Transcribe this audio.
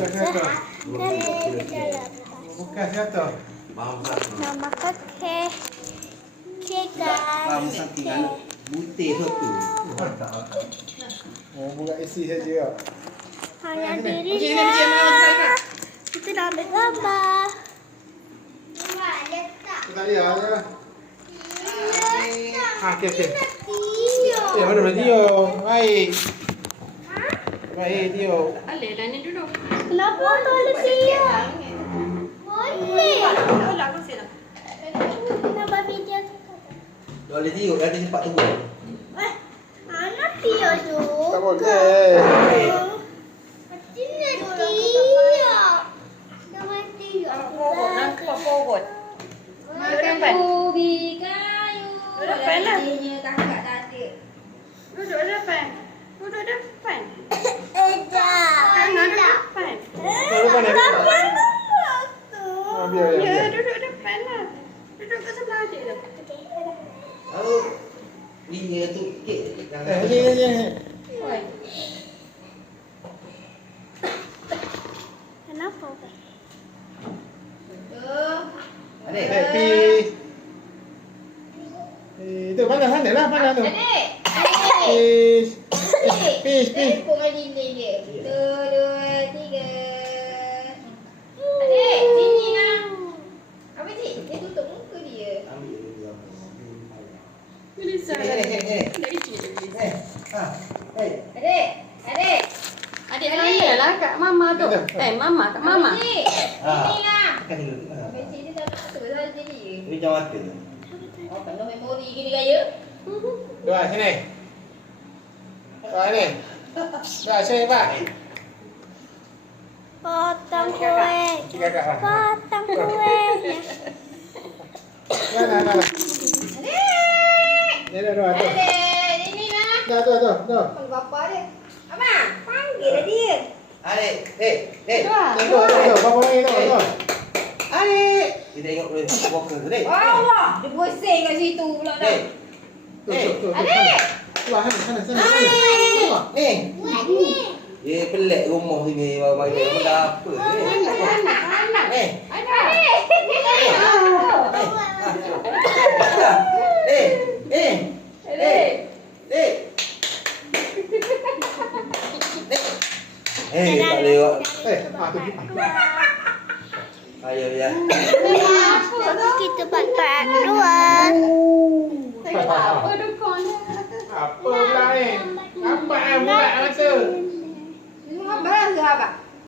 Siapa? Bukan siapa? Nama kakek. Kekan. Kamu sampingan putih satu. Oh, bukan isi saja. Hanya dirinya. Kita dah ambil gambar. Tak ya. Okey. Ya, mana Tio? Baik. Baik Tio. Alih lah ni duduk. Kenapa tolong Tio? Boleh. Tolak aku sini. Kenapa video? Boleh tiup ada sempat tunggu. Anak Tio tu. Tak boleh. Macam Tio. Nama Tio. Nampak forward. Ubi kayu. Duduk depan lah. Jadinya kakak tadi. Duduk depan. Duduk depan. Jangan Duduk depan. Biar Ya, duduk depan lah. Duduk kat sebelah adik tu. Lalu dia tu kek yang Kenapa? Adik. Happy. Itu mana tu? Adik. Peace. Peace. Tepuk dengan dinding dia. 1, 2, 3. Adik, sini lah. Apa cik? Dia tutup muka dia. Ambil dia. Melissa. Lagi cik. Adik. Adik. Adik tanya lah kat mama tu. Mama kat mama. Cik. Sini lah. Kan dia. Abang cik dia tak masuk pasal sini. Ini jawab mata. Oh, penuh memori gini gaya. Dua sini. Dua ni. Dua sini Pak. Potong kue. Tiga kak. Potong kuenya. Nah. Adik. Ni dah dua tu. Adik, sini lah. Dah tu. Panggil bapa dia. Abang, panggil lah dia. Adik. Tu. Bapa lagi tu. Adik. Kita tengok dulu walker tu, Dek. Allah, dia pusing kat situ pula dah. Tu. Adik. Keluar sana. Ni. Dia pelik rumah sini bapa dia. Benda apa ni? Tak lewat. Ayo ya. Kita buat dua. Apa dukun dia? Apa pula ni? Apa yang buat masa? Ini abang ke abang?